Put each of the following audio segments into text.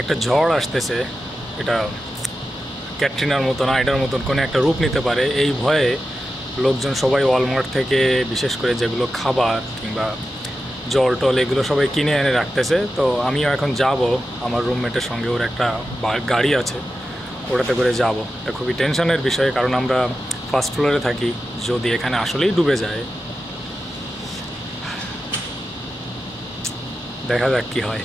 একটা ঝড় আসতেছে, এটা ক্যাটরিনার মতন আইডার মতন কোনো একটা রূপ নিতে পারে, এই ভয়ে লোকজন সবাই ওয়ালমার্ট থেকে বিশেষ করে যেগুলো খাবার কিংবা জল টল এগুলো সবাই কিনে এনে রাখতেছে। তো আমিও এখন যাব, আমার রুমমেটের সঙ্গে ওর একটা গাড়ি আছে, ওটাতে করে যাব। এটা খুবই টেনশনের বিষয়, কারণ আমরা ফার্স্ট ফ্লোরে থাকি, যদি এখানে আসলেই ডুবে যায় দেখা যাক কী হয়।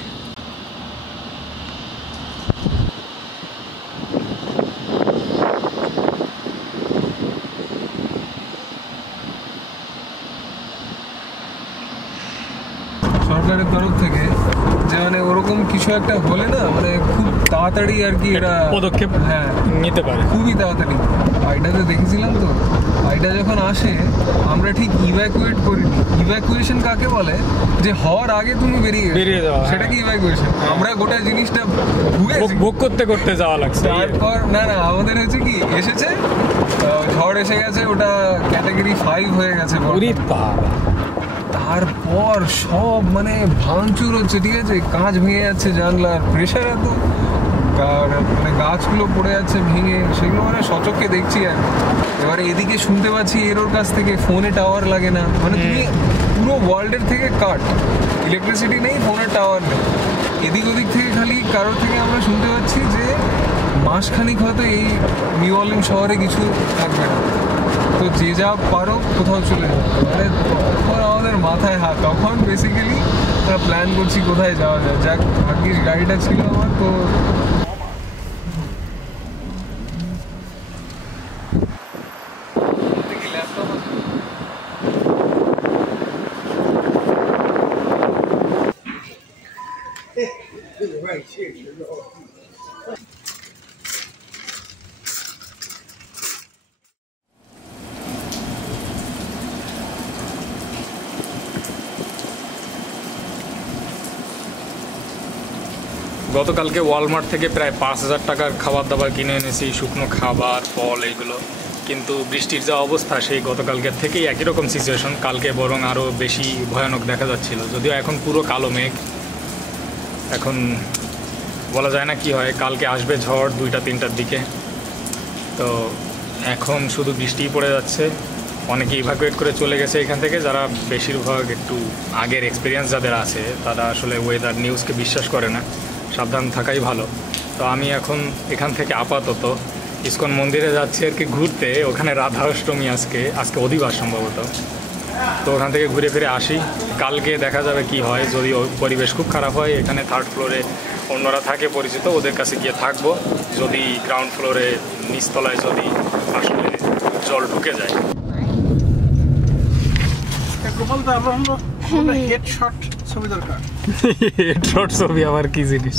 সরকারের তরফ থেকে যে মানে ওরকম কিছু একটা হলে না মানে খুব তাড়াতাড়ি আর কি এটা পদক্ষেপ হ্যাঁ নিতে পারে, খুবই তাড়াতাড়ি। আইডাতে দেখেছিলাম তো, আইডা যখন আসে আমরা ঠিক ইভ্যাকুয়েট করিনি। ইভ্যাকুয়েশন কাকে বলে? যে হওয়ার আগে তুমি বেরিয়ে যাওয়া, সেটা কি ইভ্যাকুয়েশন? আমরা গোটা জিনিসটা বুক করতে করতে যাওয়া লাগছে। তারপর না আমাদের হচ্ছে কি এসেছে, ঝড় এসে গেছে, ওটা ক্যাটাগরি 5 হয়ে গেছে। তারপর সব মানে ভাঙচুর হচ্ছে, ঠিক আছে, কাঁচ ভেঙে যাচ্ছে, জানলার প্রেশার এত, মানে গাছগুলো পড়ে যাচ্ছে ভেঙে, সেগুলো মানে সচক্ষে দেখছি। আর এবারে এদিকে শুনতে পাচ্ছি এর কাছ থেকে ফোনে টাওয়ার লাগে না, মানে তুমি পুরো ওয়ার্ল্ডের থেকে কাট, ইলেকট্রিসিটি নেই, ফোনের টাওয়ার নেই। এদিক ওদিক থেকে খালি কারোর থেকে আমরা শুনতে পাচ্ছি যে মাসখানিক হয়তো এই নিউ অরলিন্স শহরে কিছু থাকবে না, তো যে যা পারো কোথাও চলে যাবে। মানে তখন আমাদের মাথায় হাত, তখন বেসিক্যালি আমরা প্ল্যান করছি কোথায় যাওয়া যায়। যাক ভাগ্যিস গাড়িটা ছিল আমার, তো গতকালকে ওয়ালমার্ট থেকে প্রায় 5,000 টাকার খাবার দাবার কিনে এনেছি, শুকনো খাবার, ফল, এইগুলো। কিন্তু বৃষ্টির যা অবস্থা, সেই গতকালকের থেকেই একই রকম সিচুয়েশন, কালকে বরং আরও বেশি ভয়ানক দেখা যাচ্ছিল। যদিও এখন পুরো কালো মেঘ, এখন বলা যায় না কি হয়। কালকে আসবে ঝড় 2টা-3টার দিকে, তো এখন শুধু বৃষ্টিই পড়ে যাচ্ছে। অনেকে ইভাকুয়েট করে চলে গেছে এখান থেকে, যারা বেশিরভাগ একটু আগের এক্সপিরিয়েন্স যাদের আছে তারা আসলে ওয়েদার নিউজকে বিশ্বাস করে না, সাবধান থাকাই ভালো। তো আমি এখন এখান থেকে আপাতত ইসকন মন্দিরে যাচ্ছি আর কি ঘুরতে, ওখানে রাধা অষ্টমী আজকে অধিবাস সম্ভবত, তো ওখান থেকে ঘুরে ফিরে আসি। কালকে দেখা যাবে কি হয়। যদি পরিবেশ খুব খারাপ হয়, এখানে 3rd ফ্লোরে অন্যরা থাকে পরিচিত, ওদের কাছে গিয়ে থাকবো। যদি গ্রাউন্ড ফ্লোরে নিচতলায় যদি আসলে জল ঢুকে যায়। হেডশট ছবি দরকার। হেডশট ছবি আবার কি জিনিস?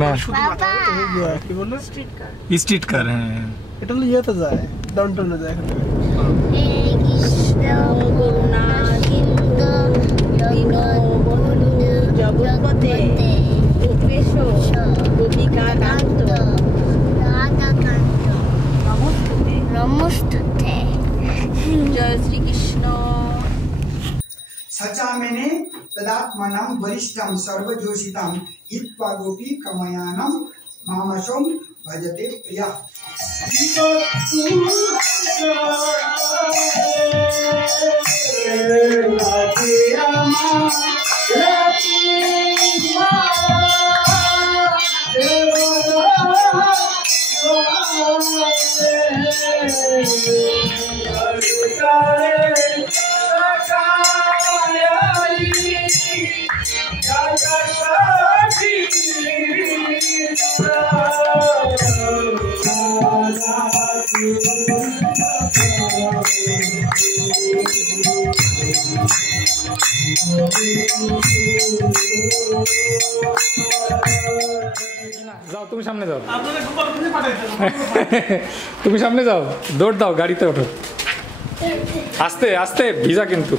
না কি বলে স্ট্রিট কার। হ্যাঁ, এটা হলো ইয়েতে যায়, ডাউনটাউনে যায়। জয় শ্রীকৃষ্ণ। सचामेने तदात्मनं वरिष्ठं सर्वजोषितं हित्वा गोपी कमयानं मामशं भजते प्रिया। যাও, তুমি সামনে যাও, তুমি সামনে যাও, দৌড় দাও, গাড়িতে ওঠো, আস্তে আস্তে, ভিজা কিন্তু।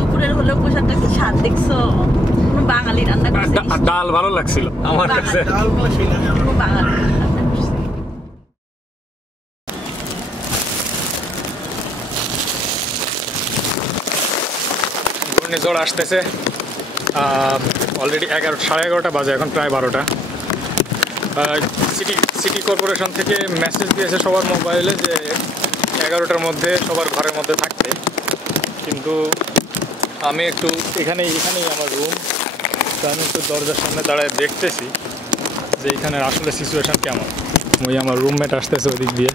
দুপুরের হলেও প্রসাদটা কি স্বাদ দেখছো? বাঙালি রান্না করছে, ডাল ভালো লাগছিল আমার কাছে। বাঙালি ঝড় আসতেছে। অলরেডি 11:30 বাজে, এখন প্রায় 12টা। সিটি কর্পোরেশন থেকে মেসেজ দিয়েছে সবার মোবাইলে যে 11টার মধ্যে সবার ঘরের মধ্যে থাকতে, কিন্তু আমি একটু এখানেই আমার রুম, তো আমি একটু দরজার সামনে দাঁড়ায় দেখতেছি যে এখানে আসলে সিচুয়েশান কেমন। ওই আমার রুমমেট আসতেছে ওই দিক দিয়ে।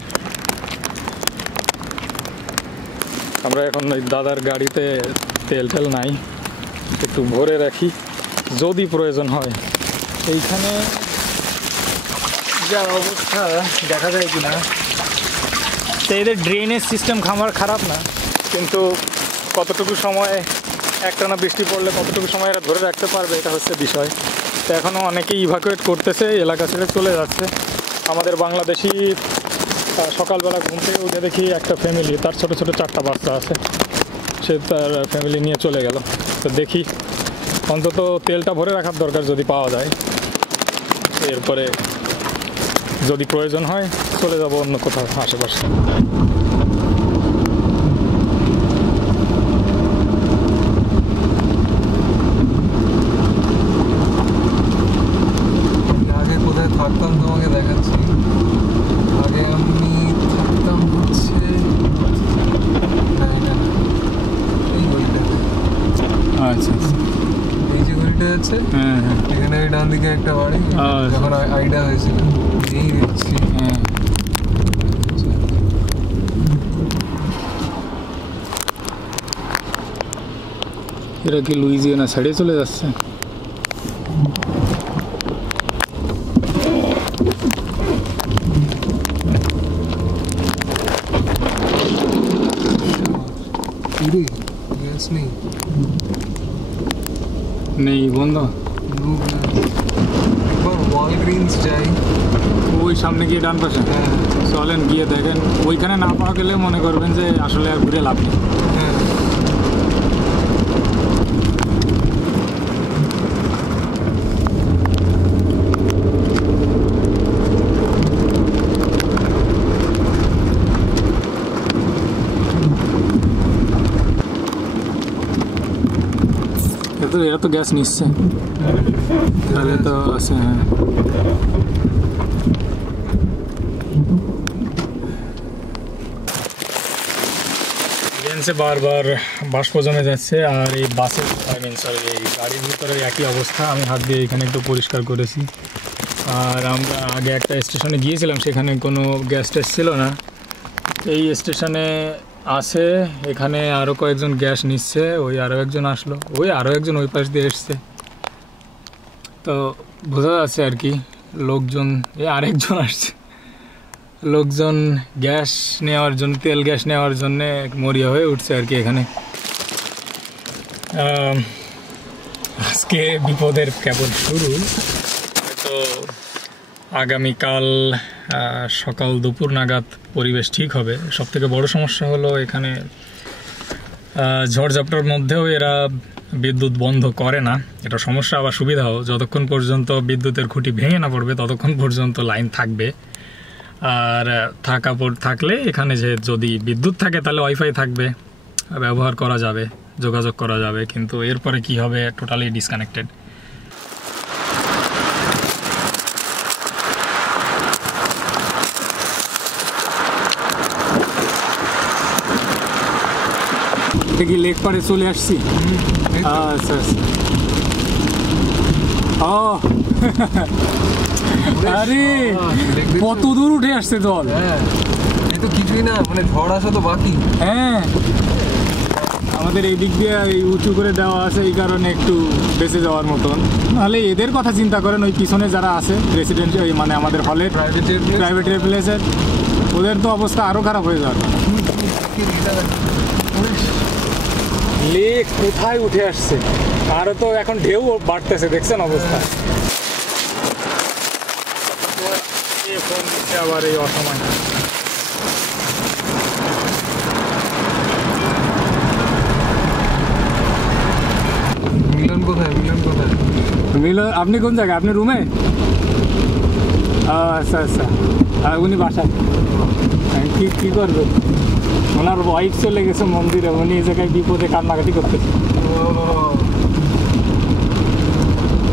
আমরা এখন ওই দাদার গাড়িতে তেল নাই, একটু ভরে রাখি যদি প্রয়োজন হয়। এইখানে যা অবস্থা দেখা যায় কি না, তো এদের ড্রেনেজ সিস্টেম খারাপ না, কিন্তু কতটুকু সময় একটানা বৃষ্টি পড়লে কতটুকু সময় এরা ধরে রাখতে পারবে এটা হচ্ছে বিষয়। তো এখনও অনেকেই ইভাকুয়েট করতেছে, এলাকা ছেড়ে চলে যাচ্ছে। আমাদের বাংলাদেশি সকালবেলা ঘুম থেকে উঠে দেখি একটা ফ্যামিলি, তার ছোটো 4টা বাচ্চা আছে, সে তার ফ্যামিলি নিয়ে চলে গেল। তো দেখি অন্তত তেলটা ভরে রাখার দরকার যদি পাওয়া যায়, এরপরে যদি প্রয়োজন হয় চলে যাব অন্য কোথাও আশেপাশে। আগে কোথায় থাকতাম তোমাকে দেখাচ্ছি। আগে আমি থাকতাম হচ্ছে এই গলিটাতে। আচ্ছা, এই যে গলিটা আছে, হ্যাঁ, এখানে ডান দিকে একটা বাড়ি, যখন আইডিয়া হয়েছিল এই দেখছি। হ্যাঁ। এরা কি লুইজিয়ানা সাইডে চলে যাচ্ছে? গ্যাস নেই, নেই, বন্ধ। ওয়ালগ্রিনস যাই, ওই সামনে গিয়ে ডান পাশে চলেন, গিয়ে দেখেন। ওইখানে না পাওয়া গেলে মনে করবেন যে আসলে আর ঘুরে লাভ নেই। হ্যাঁ এরা তো গ্যাস নিচ্ছে, তাহলে তো আছে। হ্যাঁ, বারবার বাষ্প জমে যাচ্ছে, আর এই বাসের এই গাড়ির ভিতরে একই অবস্থা। আমি হাত দিয়ে এখানে একটু পরিষ্কার করেছি। আর আমরা আগে একটা স্টেশনে গিয়েছিলাম, সেখানে কোনো গ্যাস টেস্ট ছিল না। এই স্টেশনে আছে, এখানে আরও কয়েকজন গ্যাস নিচ্ছে। ওই আরও একজন আসলো, ওই আরও একজন ওই পাশ দিয়ে এসছে। তো বোঝা যাচ্ছে আর কি লোকজন, আরেকজন আসছে, লোকজন গ্যাস নেওয়ার জন্য, তেল গ্যাস নেওয়ার জন্য মরিয়া হয়ে উঠছে আর কি এখানে। আজকে বিপদের কেবল শুরু। তো আগামীকাল সকাল দুপুর নাগাদ পরিবেশ ঠিক হবে। সবথেকে বড় সমস্যা হলো এখানে ঝড়ঝাপটার মধ্যেও এরা বিদ্যুৎ বন্ধ করে না। এটা সমস্যা, আবার সুবিধাও। যতক্ষণ পর্যন্ত বিদ্যুতের খুঁটি ভেঙে না পড়বে ততক্ষণ পর্যন্ত লাইন থাকবে। আর থাকলে এখানে যে যদি বিদ্যুৎ থাকে তাহলে ওয়াইফাই থাকবে, ব্যবহার করা যাবে, যোগাযোগ করা যাবে। কিন্তু এরপরে কি হবে, টোটালি ডিসকানেক্টেড। কি লেক পাড়ে চলে আসছি। আচ্ছা আচ্ছা, ও আরে কত দূর উঠে আসছে জল। হ্যাঁ, এই তো কিছুই না, মানে ঝড় আসা তো বাকি। হ্যাঁ, আমাদের এই দিক দিয়ে এই উঁচু করে দেওয়া আছে, এই কারণে একটু বেঁচে যাওয়ার মতন। নাহলে এদের কথা চিন্তা করেন, ওই পিছনে যারা আছে রেসিডেন্ট, মানে আমাদের হলের প্রাইভেট প্লেসের, ওদের তো অবস্থা আরও খারাপ হয়ে যাবে। লেক কোথায় উঠে আসছে, আরও তো এখন ঢেউ বাড়তেছে, দেখছেন অবস্থা। ফোন দিচ্ছে আবার এই অসময়। মিলন কোথায়? মিলন আপনি কোন জায়গায়? আপনি রুমে? আচ্ছা আচ্ছা, আর উনি বাসায়। কী করবে, ওনার ওয়াইফ চলে গেছে মন্দিরে, উনি এই জায়গায় বিপদে কান্নাকাটি করতেছে।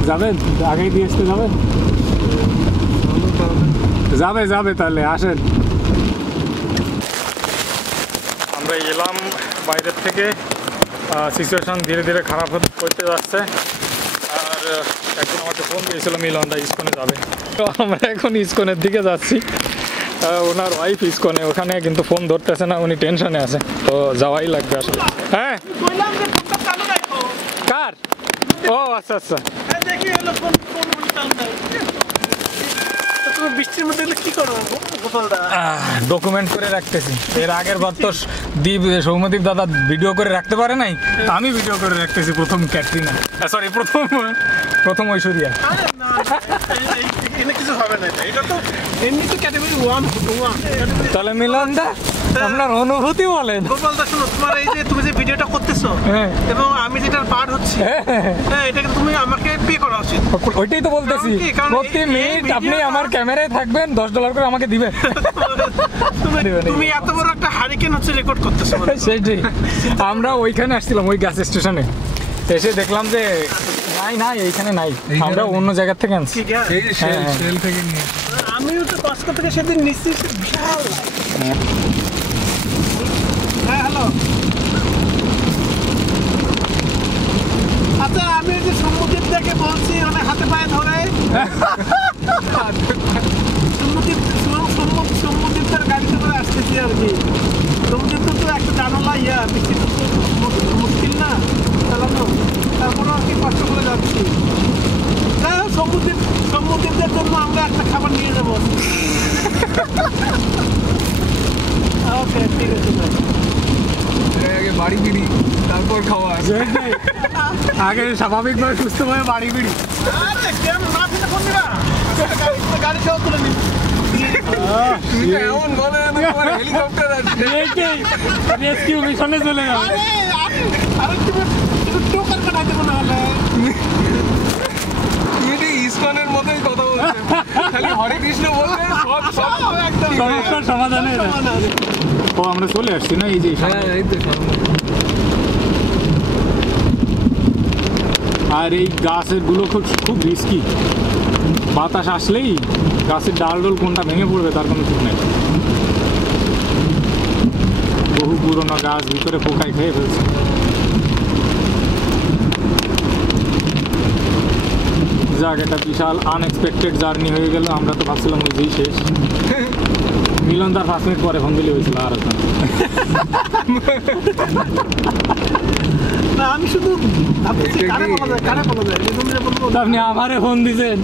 যাবেন আগেই দিয়ে আসতে যাবেন? যাবে তাহলে আসেন। আমরা এলাম বাইরের থেকে, সিচুয়েশন ধীরে ধীরে খারাপ করতে যাচ্ছে। আর একজন আমাকে ফোন দিয়েছিল মিলনদা ইস্কনে যাবে, তো আমরা এখন ইস্কনের দিকে যাচ্ছি। ওনার ওয়াইফ ইস্কনে, ওখানে কিন্তু ফোন ধরতেছে না, উনি টেনশনে আছে, তো যাওয়াই লাগবে আসলে। হ্যাঁ কার? ও আচ্ছা আচ্ছা। বৃষ্টির মধ্যে কি করো গোপালদা? ডকুমেন্ট করে রাখতেছি। এর আগের বার তো সৌম্যদীপ দাদা ভিডিও করে রাখতে পারে নাই, আমি ভিডিও করে রাখতেছি। প্রথম ক্যাটরিনা, সরি প্রথম ঐশ্বরিয়া। কিছু হবে না, এটা তো এমনি তো ক্যাটাগরি 1। তাহলে মিলনদা আপনার অনুভূতি বলেন। গোপালদা শোনো, তোমার এই যে তুমি যে ভিডিওটা করতেছো এবং আমি যেটার পার্ট হচ্ছি, হ্যাঁ এটাকে তুমি আমাকে পে করা উচিত। ওইটাই তো বলতেছি, প্রতি মিনিট আপনি আমার ক্যামেরায় থাকবেন, $10 করে আমাকে দিবেন। তুমি এত বড় একটা হারিকেন হচ্ছে রেকর্ড করতেছো। সেটাই, আমরা ওইখানে আসছিলাম ওই গ্যাস স্টেশনে, এসে দেখলাম যে নাই এইখানে নাই, আমরা অন্য জায়গা থেকে আনছি। আমিও তো কষ্ট থেকে সেদিন নিচ্ছি, বিশাল। হ্যাঁ হ্যালো, আচ্ছা আমি যে সমুদ্রের থেকে বলছি, মানে হাতে পায়ে ধরে সমুদ্রের গাড়িতে করে আসতেছি আর কি। সমুদ্রের তো একটা জানালা বৃষ্টি তো মুশকিল না চালানো, তারপরেও আর কি কষ্ট করে যাচ্ছি। হ্যাঁ সমুদ্রের জন্য আমরা একটা খাবার নিয়ে যাবো। ওকে ঠিক আছে, আগে বাড়ি ফিরি, তারপর খাওয়া। আগে স্বাভাবিকভাবে সুস্থভাবে বাড়ি ফিরি। গাড়ি সহ তুলে নিবি। এমন বলে হেলিকপ্টার আছে, রেস্কিউ মিশনে চলে যাবে। টোকার কাটা দেবো না হলে। তুমি ইসকনের মতোই কথা বলছো, খালি হরে কৃষ্ণ বলতে সব একদম সমস্যার সমাধানে। ও আমরা চলে আসছি না, এই যে এই তো আর এই গাছের গুলো খুব রিস্কি, বাতাস আসলেই গাছের ডাল কোনটা ভেঙে পড়বে তার কোনো ঠিক নেই। বহু পুরোনো গাছ, ভিতরে পোকায় খেয়ে ফেলছে। যাক, একটা বিশাল আনএক্সপেক্টেড জার্নি হয়ে গেল। আমরা তো ভাবছিলাম ওই যেই শেষ। মিলন তার 5 মিনিট পরে ফোন দিলে হয়েছিল আর না, আমি শুধু আপনি আমারে ফোন দিছেন,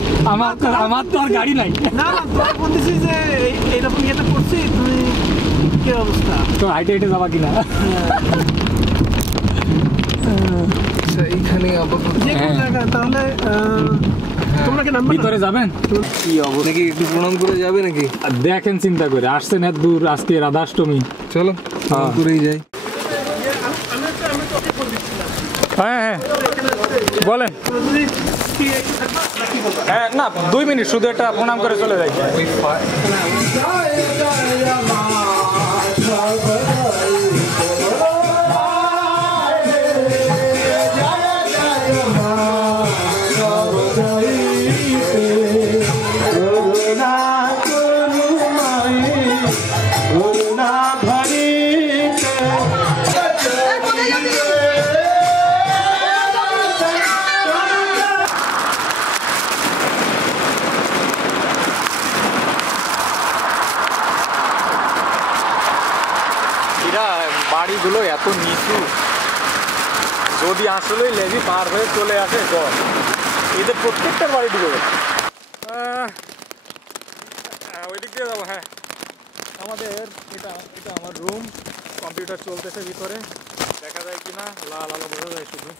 আমার তো আর গাড়ি নাই। না তোমাকে ফোন দিছি যে এইরকম ইয়েটা করছি, তুমি কি অবস্থা, তো হাইটে হেঁটে যাবা কিনা। এইখানে আপাতত যে কোনো জায়গা। তাহলে তোমরা কি নাম্বার ভিতরে যাবেন? কি অবস্থা, নাকি একটু প্রণাম করে যাবে নাকি? দেখেন চিন্তা করে আসছেন এত দূর, আজকে রাধাষ্টমী। চলো প্রণাম করেই যাই। হ্যাঁ বলেন। হ্যাঁ না, 2 মিনিট শুধু একটা প্রণাম করে চলে যাই। বাড়িগুলো এত নিচু, যদি আসলে লেভি পার হয়ে চলে আসে জল, এদের প্রত্যেকটার বাড়ি ডুবে যাবে। ওই দিক দিয়ে যাবো। হ্যাঁ, আমাদের এটা আমার রুম, কম্পিউটার চলতেছে ভিতরে, দেখা যায় কিনা, লাল আলো বোঝা যায় শুধু।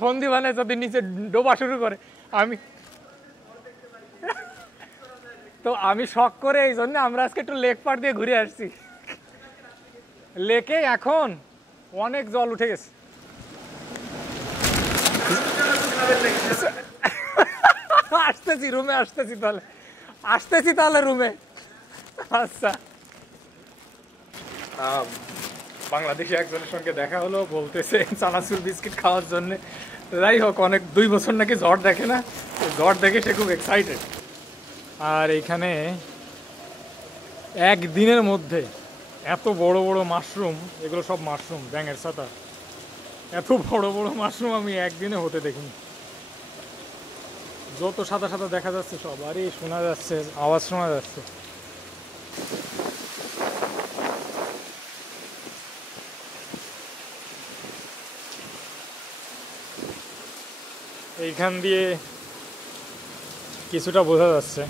ফোন দিবানে যদি নিচে ডোবা শুরু করে, আমি শখ করে এই জন্য আমরা আজকে একটু লেক পাড় দিয়ে ঘুরে আসছি। লেকে এখন অনেক জল উঠে গেছে। আসতেছি তাহলে রুমে। আচ্ছা, বাংলাদেশি একজনের সঙ্গে দেখা হলো, বলতেছে চানাচুর বিস্কিট খাওয়ার জন্য। যাই হোক, অনেক 2 বছর নাকি ঝড় দেখে না, ঝড় দেখে সে খুব এক্সাইটেড। আর এইখানে একদিনের মধ্যে এত বড় বড় মাশরুম, এগুলো সব মাশরুম ব্যাঙের ছাতা, এত বড় বড় মাশরুম আমি একদিনে হতে দেখিনি। যত সাদা সাদা দেখা যাচ্ছে সব, আরে শোনা যাচ্ছে, আওয়াজ শোনা যাচ্ছে। এইখান দিয়ে কিছুটা বোঝা যাচ্ছে।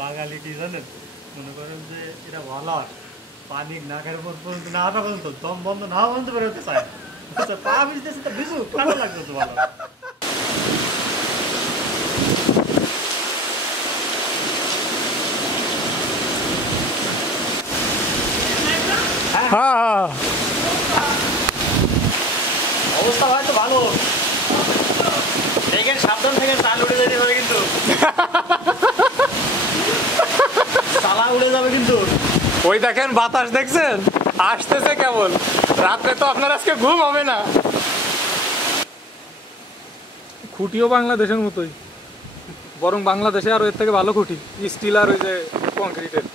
বাঙালি কি জানেন, মনে করেন যে এটা ভালো পানি না খাওয়ার পর পর্যন্ত না আসা পর্যন্ত দম বন্ধ না বন্ধ বেরোতে চায়, পা ভিজতেছে তো ভিজু, ভালো লাগতেছে ভালো। হ্যাঁ, অবস্থা হয়তো ভালো, দেখেন সাবধান থেকে চাল উঠে যেতে হবে কিন্তু, চালা উড়ে যাবে কিন্তু। ওই দেখেন বাতাস দেখছেন আসতেছে কেবল, রাত্রে তো আপনার আজকে ঘুম হবে না। খুঁটিও বাংলাদেশের মতোই, বরং বাংলাদেশে আরো এর থেকে ভালো খুঁটি, স্টিল আর ওই যে কংক্রিটের,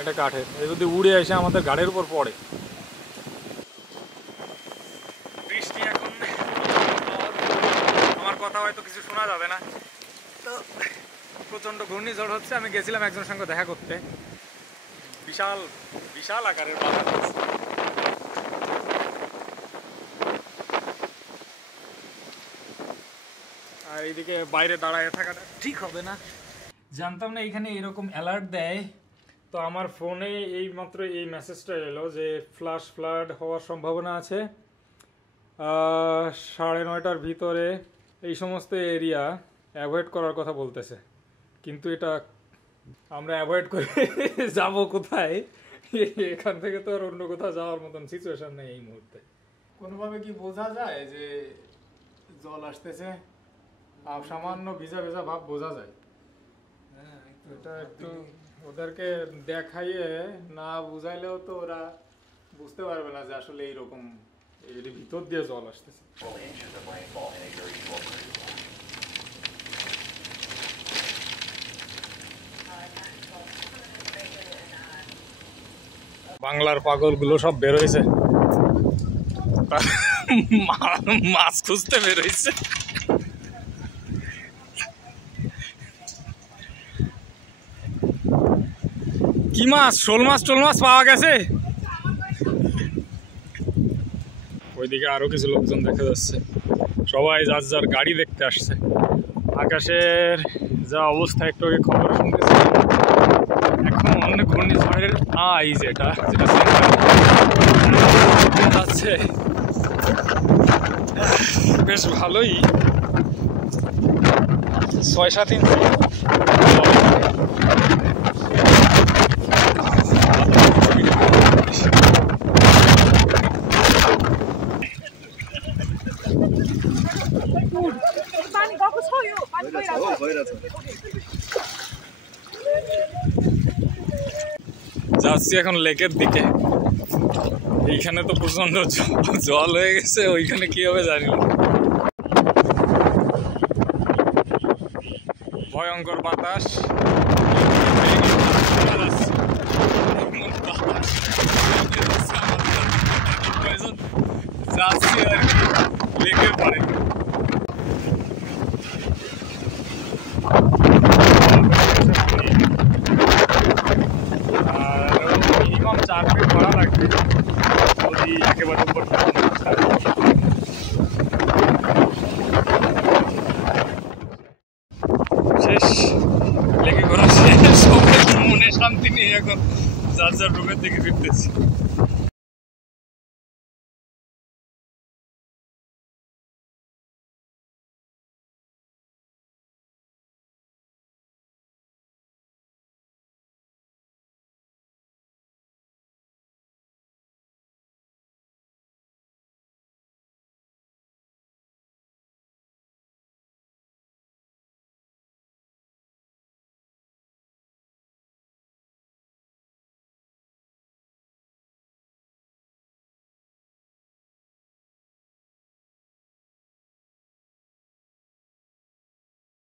এটা কাঠের। এই যদি উড়ে এসে আমাদের গাড়ির উপর পড়ে। বৃষ্টি এখন, আমার কথা হয়তো কিছু শোনা যাবে না, তো প্রচণ্ড ঘূর্ণিঝড় হচ্ছে। আমি গেছিলাম একজনের সঙ্গে দেখা করতে, বিশাল বিশাল আকারের বাতাস। আর এইদিকে বাইরে দাঁড়ায় থাকাটা ঠিক হবে না। জানতাম না এখানে এরকম অ্যালার্ট দেয়। তো আমার ফোনে এই মাত্র এই মেসেজটা এলো যে ফ্ল্যাশ ফ্লাড হওয়ার সম্ভাবনা আছে 9:30টার ভিতরে, এই সমস্ত এরিয়া অ্যাভয়েড করার কথা বলতেছে। কিন্তু এটা আমরা অ্যাভয়েড করে যাব কোথায়? এখান থেকে তো আর অন্য কোথাও যাওয়ার মতন সিচুয়েশন নেই এই মুহূর্তে। কোনোভাবে কি বোঝা যায় যে জল আসতেছে? সামান্য ভিজা ভিজা ভাব বোঝা যায়। এটা একটু ওদেরকে দেখাইয়ে না বুঝাইলেও তো ওরা বুঝতে পারবে না যে আসলে এইরকম এর ভিতর দিয়ে জল আসতেছে। বাংলার পাগলগুলো সব বেরোইছে, মাছ খুঁজতে বেরোইছে। কি মাছ? শোল মাছ টোল মাছ পাওয়া গেছে। ওইদিকে আরো কিছু লোকজন দেখা যাচ্ছে, সবাই যার যার গাড়ি দেখতে আসছে। আকাশের যা অবস্থা একটু আগে খবর শুনতেছি, এখন অনেক ঘূর্ণিঝড়ের আইজ, যেটা আছে বেশ ভালোই, 6-7 ইঞ্চ। যাচ্ছি এখন লেকের দিকে। এইখানে তো প্রচন্ড জল হয়ে গেছে, ওইখানে কি হবে জানি না। ভয়ঙ্কর বাতাস, যাচ্ছি আর কি লেকের পাড়ে। মিনিমাম 4 ফিট করা লাগবে যদি একেবারে উপর শেষ। লেগে ঘোরা শেষ, মনে শান্তি নেই, এখন যার যার রুমের দিকে ফিরতেছি।